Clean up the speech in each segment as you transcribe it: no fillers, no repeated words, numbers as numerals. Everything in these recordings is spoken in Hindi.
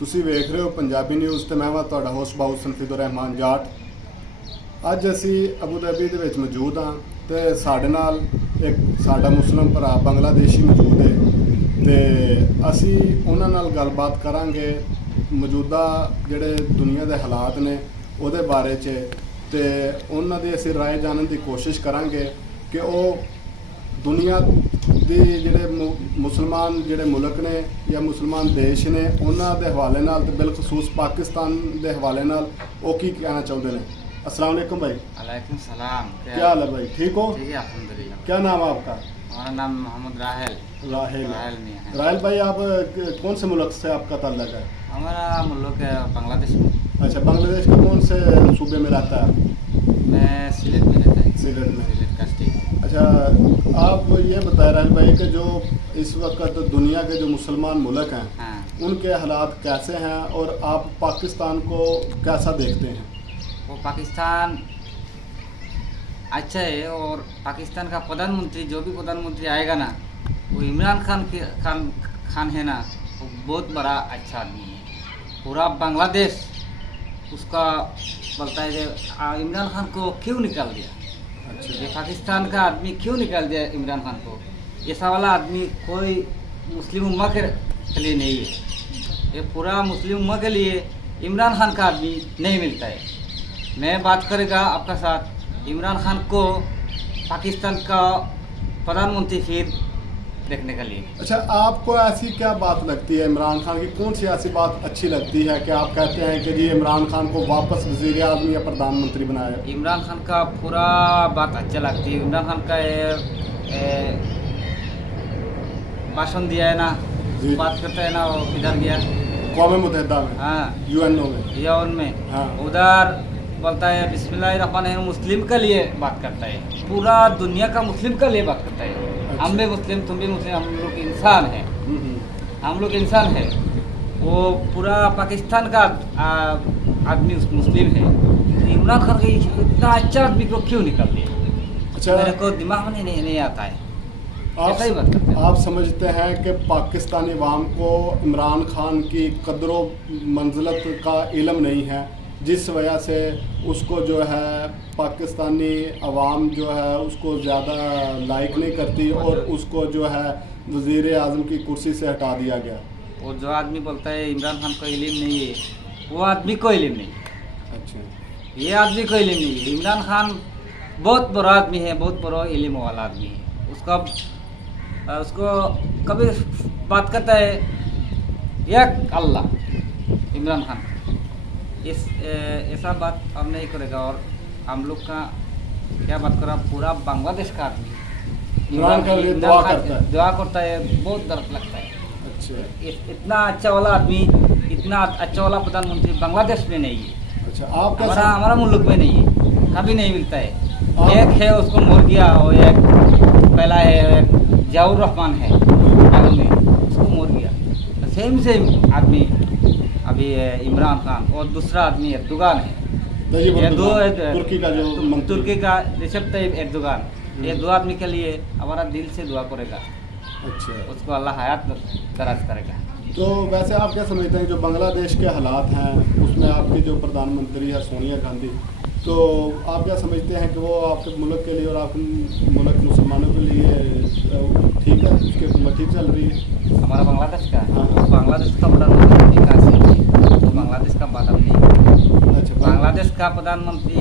ਤੁਸੀਂ ਵੇਖ ਰਹੇ ਹੋ ਪੰਜਾਬੀ ਨਿਊਜ਼ ਤੇ ਮੈਂ ਹਾਂ ਤੁਹਾਡਾ ਹੋਸਟ ਬਾਊ ਸੰਫੀਦੁਰ ਰਹਿਮਾਨ ਜਾਟ। ਅੱਜ ਅਸੀਂ ਅਬੂ ਧਾਬੀ ਦੇ ਵਿੱਚ ਮੌਜੂਦ ਹਾਂ ਤੇ ਸਾਡੇ ਨਾਲ ਇੱਕ ਸਾਡਾ ਮੁਸਲਿਮ ਭਰਾ ਬੰਗਲਾਦੇਸ਼ੀ ਮੌਜੂਦ ਹੈ ਤੇ ਅਸੀਂ ਉਹਨਾਂ ਨਾਲ ਗੱਲਬਾਤ ਕਰਾਂਗੇ ਮੌਜੂਦਾ ਜਿਹੜੇ ਦੁਨੀਆ ਦੇ ਹਾਲਾਤ ਨੇ ਉਹਦੇ ਬਾਰੇ 'ਚ ਤੇ ਉਹਨਾਂ ਦੀ ਅਸੀਂ ਰਾਏ ਜਾਣਨ ਦੀ ਕੋਸ਼ਿਸ਼ ਕਰਾਂਗੇ ਕਿ ਉਹ ਦੁਨੀਆ ਦੇ ਜਿਹੜੇ ਮੁਸਲਮਾਨ ਜਿਹੜੇ ਮੁਲਕ ਨੇ ਜਾਂ ਮੁਸਲਮਾਨ ਦੇਸ਼ ਨੇ ਉਹਨਾਂ ਦੇ ਹਵਾਲੇ ਨਾਲ ਤੇ ਬਿਲਖਸੂਸ ਪਾਕਿस्तान ਦੇ ਹਵਾਲੇ ਨਾਲ ਉਹ ਕੀ ਕਹਿਣਾ ਚਾਹੁੰਦੇ ਨੇ। अस्सलाम वालेकुम भाई। वालेकुम सलाम। क्या हाल है भाई, ठीक हो? ठीक है अल्हम्दुलिल्लाह। क्या नाम है आपका? हमारा नाम मोहम्मद राहल राहेल में है। राहेल भाई, आप कौन से मुल्क से आपका ताल्लुक है? हमारा मुल्क है बांग्लादेश में। अच्छा, बांग्लादेश के कौन से सूबे में रहता है? मैं सिलेट में रहता है। सिलेट में। सिलेट का स्टेट। अच्छा, आप ये बताए राहेल भाई कि जो इस वक्त दुनिया के जो मुसलमान मुल्क हैं हाँ। उनके हालात कैसे हैं और आप पाकिस्तान को कैसा देखते हैं? वो पाकिस्तान अच्छा है और पाकिस्तान का प्रधानमंत्री जो भी प्रधानमंत्री आएगा ना वो इमरान खान है ना, वो बहुत बड़ा अच्छा आदमी है। पूरा बांग्लादेश उसका बोलता है कि इमरान खान को क्यों निकाल दिया। अच्छा, ये पाकिस्तान का आदमी क्यों निकाल दिया इमरान खान को। ऐसा वाला आदमी कोई मुस्लिम उम्मा के लिए नहीं है। ये पूरा मुस्लिम उम्मा के लिए इमरान खान का आदमी नहीं मिलता है। मैं बात करेगा आपका साथ इमरान खान को पाकिस्तान का प्रधानमंत्री फिर देखने के लिए। अच्छा, आपको ऐसी क्या बात लगती है इमरान खान की, कौन सी ऐसी बात अच्छी लगती है कि आप कहते हैं कि जी इमरान खान को वापस वज़ीर आज़म या प्रधानमंत्री बनाया? इमरान खान का पूरा बात अच्छा लगती है। इमरान खान का भाषण दिया है ना, बात करता है ना, वो किधर गया? कौम मुत्तहिदा में। हाँ, यूएनओ में। या उनमें हाँ। उधर बोलता है बिस्मिल्लाहिर्रहमानिर्रहीम, मुस्लिम के लिए बात करता है। पूरा दुनिया का मुस्लिम के लिए बात करता है। अच्छा। हम भी मुस्लिम, तुम भी मुस्लिम, हम लोग इंसान हैं। हम लोग इंसान हैं। वो पूरा पाकिस्तान का आदमी मुस्लिम है। इमरान खान का इतना अच्छा आदमी को क्यों निकाल दिया? अच्छा, मेरे को दिमाग में नहीं आता है। ऐसा ही बात करते हैं। आप समझते हैं कि पाकिस्तानी अवाम को इमरान खान की कदर मंजिलत का इल्म नहीं है, जिस वजह से उसको जो है पाकिस्तानी अवाम जो है उसको ज़्यादा लाइक नहीं करती और उसको जो है वज़ीर आज़म की कुर्सी से हटा दिया गया। वो जो आदमी बोलता है इमरान खान को इल्म नहीं है, वो आदमी को इल्म नहीं। अच्छा, ये आदमी को इल्म नहीं है। इमरान खान बहुत बड़ा आदमी है, बहुत बड़ा इल्म वाला आदमी है। उसको कभी बात करता है एक अल्लाह इमरान खान। ऐसा बात अब नहीं करेगा। और हम लोग का क्या बात करा, पूरा बांग्लादेश का आदमी इमरान के लिए दुआ करता है। बहुत दर्द लगता है। अच्छा, इतना अच्छा वाला आदमी, इतना अच्छा वाला प्रधानमंत्री बांग्लादेश में नहीं है। अच्छा, आप हमारा मुल्क में नहीं है, कभी नहीं मिलता है। एक है उसको मोर गया, और एक पहला है जियाउर रहमान है मालूम में, उसको मोर गया। सेम आदमी अभी इमरान खान और दूसरा आदमी एर्दोगान है। ये दो तुर्की का जो तुर्की का रिसेप ताइप एर्दोगान, ये दो आदमी के लिए हमारा दिल से दुआ करेगा। अच्छा, उसको अल्लाह हयात दराज करेगा। तो वैसे आप क्या समझते हैं जो बांग्लादेश के हालात हैं उसमें आपकी जो प्रधानमंत्री है सोनिया गांधी, तो आप क्या समझते हैं कि वो आपके मुल्क के लिए और आपके मुल्क मुसलमानों के लिए ठीक है, उसकी हुकूमत ठीक चल रही है? हमारा बांग्लादेश का हाँ। बांग्लादेश का प्रधानमंत्री का तो बांग्लादेश का बात अब नहीं। अच्छा, बांग्लादेश का प्रधानमंत्री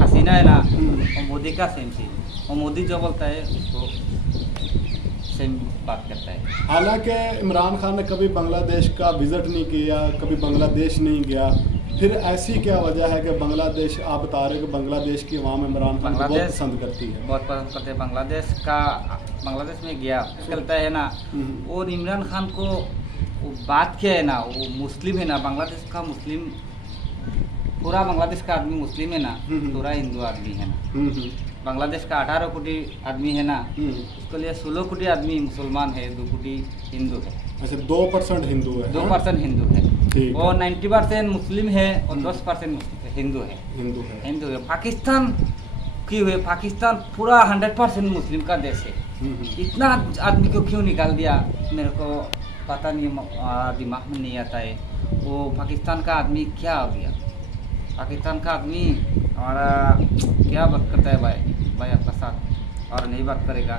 हसीना है ना, और मोदी का सेम सी। और मोदी जो बोलता है उसको सेम बात करता है। हालांकि इमरान खान ने कभी बांग्लादेश का विज़िट नहीं किया, कभी बांग्लादेश नहीं गया, फिर ऐसी क्या वजह है कि बांग्लादेश, आप बता रहे कि बांग्लादेश की अवाम इमरान खान को बहुत पसंद करती है? बहुत पसंद करते हैं। बांग्लादेश में गया चलता है ना, और इमरान खान को वो बात किया है ना, वो मुस्लिम है ना, बांग्लादेश का मुस्लिम, पूरा बांग्लादेश का आदमी मुस्लिम है ना, पूरा हिंदू आदमी है ना। बांग्लादेश का 18 कोटी आदमी है ना, उसके लिए 16 कोटी आदमी मुसलमान है, 2 कोटी हिंदू है। अच्छा, 2% हिंदू है? 2% हिंदू है। ठीक। और 90% मुस्लिम है और 10% हिंदू है। हिंदू है। पाकिस्तान की हुए, पाकिस्तान पूरा 100% मुस्लिम का देश है। इतना आदमी को क्यों निकाल दिया, मेरे को पता नहीं, दिमाग में नहीं आता है। वो पाकिस्तान का आदमी क्या हो गया, पाकिस्तान का आदमी हमारा क्या बात करता है भाई आपका साथ, और नहीं बात करेगा।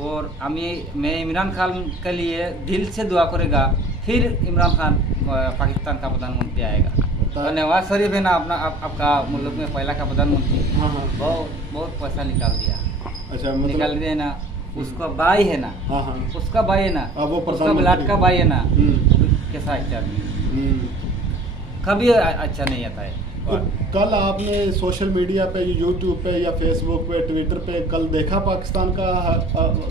और मैं इमरान खान के लिए दिल से दुआ करेगा, फिर इमरान खान पाकिस्तान का प्रधानमंत्री आएगा। और नवाज शरीफ है ना अपना आपका मुल्क में पहला का प्रधानमंत्री, हाँ हाँ, बहुत पैसा निकाल दिया। अच्छा निकाल मतलब दिया ना, उसका भाई है ना, हाँ हाँ, उसका भाई है ना, अब वो उसका प्रधानमंत्री ब्लड का भाई है ना, हम्म, कैसा अच्छा आदमी, हम्म। कभी अच्छा नहीं आता है। तो कल आपने सोशल मीडिया पे, यूट्यूब पे या फेसबुक पे, ट्विटर पे कल देखा पाकिस्तान का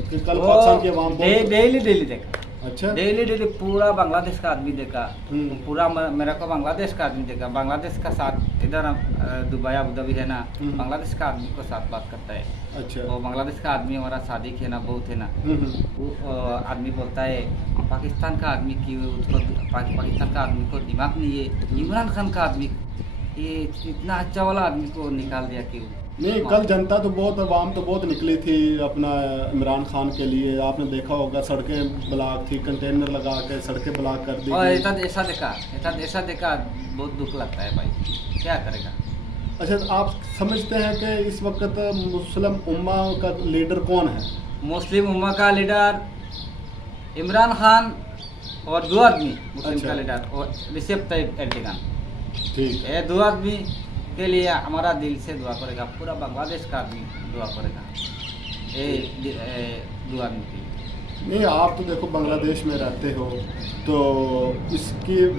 कि कल पाकिस्तान की आवाम डेली देखा, अच्छा डेली पूरा बांग्लादेश का आदमी देखा, हम्म। पूरा मेरा को बांग्लादेश का आदमी देखा। बांग्लादेश का साथ इधर दुबई अबू धाबी है ना, हम्म। बांग्लादेश का आदमी को साथ बात करता है। अच्छा और बांग्लादेश का आदमी हमारा सादिक है ना, बहुत है ना, वो आदमी बोलता है पाकिस्तान का आदमी की उसको पाकिस्तान का आदमी को दिमाग नहीं है, इमरान खान का आदमी ये इतना अच्छा वाला आदमी को निकाल दिया क्यों। नहीं, कल जनता तो बहुत, आवाम तो बहुत निकली थी अपना इमरान खान के लिए। आपने देखा होगा सड़कें ब्लॉक थी, कंटेनर लगा के सड़कें ब्लॉक कर दी और थी। ऐसा देखा बहुत दुख लगता है भाई, क्या करेगा। अच्छा, आप समझते हैं कि इस वक्त मुस्लिम उम्मा का लीडर कौन है? मुस्लिम उम्मा का लीडर इमरान खान और दो आदमी मुस्लिम अच्छा। का लीडर और रिसेप ताइप एर्दोगान, ठीक है। ये दो आदमी के लिए हमारा दिल से दुआ करेगा, पूरा बांग्लादेश का आदमी दुआ करेगा ये दो आदमी के लिए। नहीं, आप तो देखो बांग्लादेश में रहते हो, तो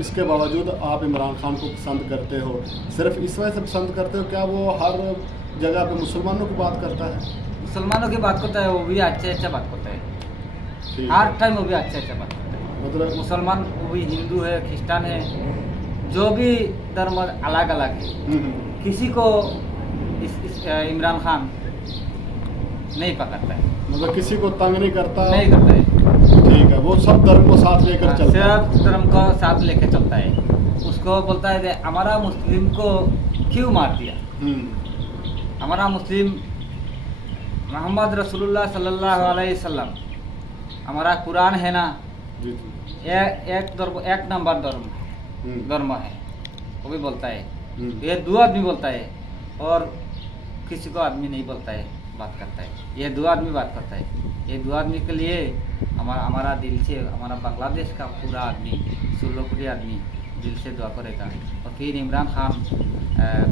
इसके बावजूद आप इमरान खान को पसंद करते हो। सिर्फ इस वजह से पसंद करते हो क्या वो हर जगह पे मुसलमानों की बात करता है? मुसलमानों की बात करता है, वो भी अच्छा बात करता है, ठीक हर है। टाइम वो भी अच्छा बात करता है। मतलब मुसलमान वो भी हिंदू है, क्रिस्तान है, जो भी धर्म अलग अलग है, किसी को इस इमरान खान नहीं पकड़ता है, मतलब किसी को तंग नहीं करता। नहीं करता है। ठीक है, वो सब धर्म को साथ लेकर चलता है। सब धर्म को साथ लेके चलता है। उसको बोलता है कि हमारा मुस्लिम को क्यों मार दिया, हमारा मुस्लिम मोहम्मद रसूलुल्लाह सल्लल्लाहु अलैहि वसल्लम, हमारा कुरान है ना, जी जी। एक नंबर धर्म है, वो भी बोलता है। ये दो आदमी बोलता है और किसी को आदमी नहीं बोलता है, बात करता है। ये दो आदमी बात करता है। ये दो आदमी के लिए हमारा दिल से, हमारा बांग्लादेश का पूरा आदमी, 16 कोटी आदमी दिल से दुआ करेगा। और फिर इमरान खान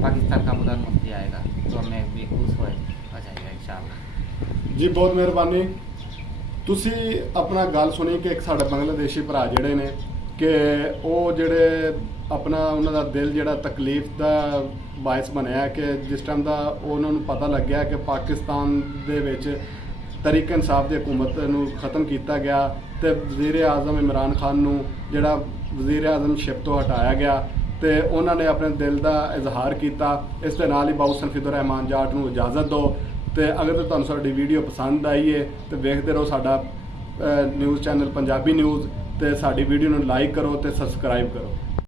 पाकिस्तान का प्रधानमंत्री आएगा तो हमें भी खुश हो जाएगा इंशाअल्लाह। जी बहुत मेहरबानी। ਤੁਸੀਂ ਆਪਣਾ ਗੱਲ ਸੁਣੀ ਕਿ ਇੱਕ ਸਾਡੇ ਬੰਗਲਾਦੇਸ਼ੀ ਭਰਾ ਜਿਹੜੇ ਨੇ ਕਿ ਉਹ ਜਿਹੜੇ ਆਪਣਾ ਉਹਨਾਂ ਦਾ ਦਿਲ ਜਿਹੜਾ ਤਕਲੀਫ ਦਾ ਬਾਇਸ ਬਣਿਆ ਕਿ ਜਿਸ ਟਾਈਮ ਦਾ ਉਹਨਾਂ ਨੂੰ ਪਤਾ ਲੱਗਿਆ ਕਿ ਪਾਕਿਸਤਾਨ ਦੇ ਵਿੱਚ ਤਹਿਰੀਕ ਇਨਸਾਫ ਦੀ ਹਕੂਮਤ ਨੂੰ ਖਤਮ ਕੀਤਾ ਗਿਆ ਤੇ ਵਜ਼ੀਰ ਆਜ਼ਮ ਇਮਰਾਨ ਖਾਨ ਨੂੰ ਜਿਹੜਾ ਵਜ਼ੀਰ ਆਜ਼ਮ ਸ਼ਿਪ ਤੋਂ ਹਟਾਇਆ ਗਿਆ ਤੇ ਉਹਨਾਂ ਨੇ ਆਪਣੇ ਦਿਲ ਦਾ ਇਜ਼ਹਾਰ ਕੀਤਾ। ਇਸ ਦੇ ਨਾਲ ਹੀ ਬਾਊ ਸਨਫੀਦੁਰ ਰਹਿਮਾਨ ਜਾਟ ਨੂੰ ਇਜਾਜ਼ਤ ਦਿਓ। ਤੇ ਅਗਰ ਤੁਹਾਨੂੰ ਸਾਡੀ ਵੀਡੀਓ ਪਸੰਦ ਆਈ ਹੈ ਤੇ ਵੇਖਦੇ ਰਹੋ ਸਾਡਾ ਨਿਊਜ਼ ਚੈਨਲ ਪੰਜਾਬੀ ਨਿਊਜ਼ ਤੇ ਸਾਡੀ ਵੀਡੀਓ ਨੂੰ ਲਾਈਕ ਕਰੋ ਤੇ ਸਬਸਕ੍ਰਾਈਬ ਕਰੋ।